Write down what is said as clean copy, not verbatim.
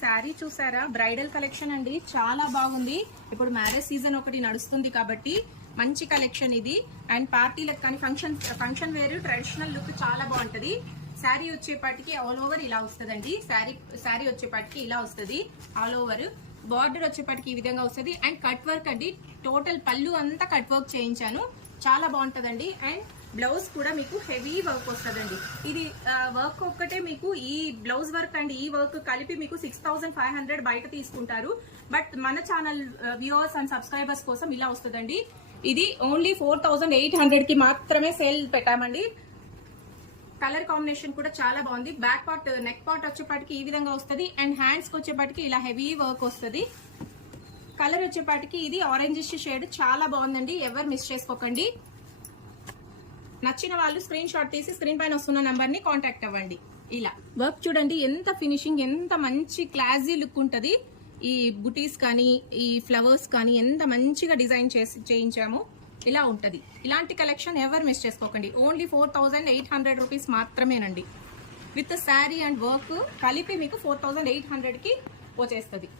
శారీ చూసారా, bridal collection అండి, చాలా బాగుంది. ఇప్పుడు మ్యారేజ్ సీజన్ ఒకటి నడుస్తుంది కాబట్టి మంచి కలెక్షన్ ఇది. అండ్ పార్టీలకు కానీ ఫంక్షన్ వేరు ట్రెడిషనల్ లుక్ చాలా బాగుంటది. శారీ వచ్చేపాటికి ఆల్ ఓవర్ ఇలా వస్తుందండి. శారీ వచ్చేపాటికి ఇలా వస్తుంది ఆల్ ఓవర్. బార్డర్ వచ్చేపాటికి ఈ విధంగా వస్తుంది. అండ్ కట్ వర్క్ అండి, టోటల్ పళ్ళు అంతా కట్ వర్క్ చేయించాను, చాలా బాగుంటదండి. అండ్ బ్లౌజ్ కూడా మీకు హెవీ వర్క్ వస్తుందండి. ఇది వర్క్ ఒక్కటే మీకు ఈ బ్లౌజ్ వర్క్ అండ్ ఈ వర్క్ కలిపి మీకు 6500 బయట తీసుకుంటారు. బట్ మన ఛానల్ వ్యూవర్స్ అండ్ సబ్స్క్రైబర్స్ కోసం ఇలా వస్తుందండి. ఇది ఓన్లీ 4800 కి మాత్రమే సేల్ పెట్టామండి. కలర్ కాంబినేషన్ కూడా చాలా బాగుంది. బ్యాక్ పార్ట్ నెక్ పార్ట్ వచ్చేపాటికి ఈ విధంగా వస్తుంది. అండ్ హ్యాండ్స్ కి వచ్చేపాటికి ఇలా హెవీ వర్క్ వస్తుంది. కలర్ వచ్చేపాటికి ఇది ఆరెంజ్ షేడ్, చాలా బాగుందండి. ఎవరు మిస్ చేసుకోకండి. నచ్చిన వాళ్ళు స్క్రీన్ షాట్ తీసి స్క్రీన్ పైన వస్తున్న నంబర్ ని కాంటాక్ట్ అవ్వండి. ఇలా వర్క్ చూడండి, ఎంత ఫినిషింగ్, ఎంత మంచి క్లాసీ లుక్ ఉంటది. ఈ బుటీస్ కానీ ఈ ఫ్లవర్స్ కానీ ఎంత మంచిగా డిజైన్ చేయించాము, ఇలా ఉంటది. ఇలాంటి కలెక్షన్ ఎవరు మిస్ చేసుకోకండి. ఓన్లీ 4800 రూపీస్ మాత్రమేనండి. విత్ శారీ అండ్ వర్క్ కలిపి మీకు 4800 కి వచ్చేస్తుంది.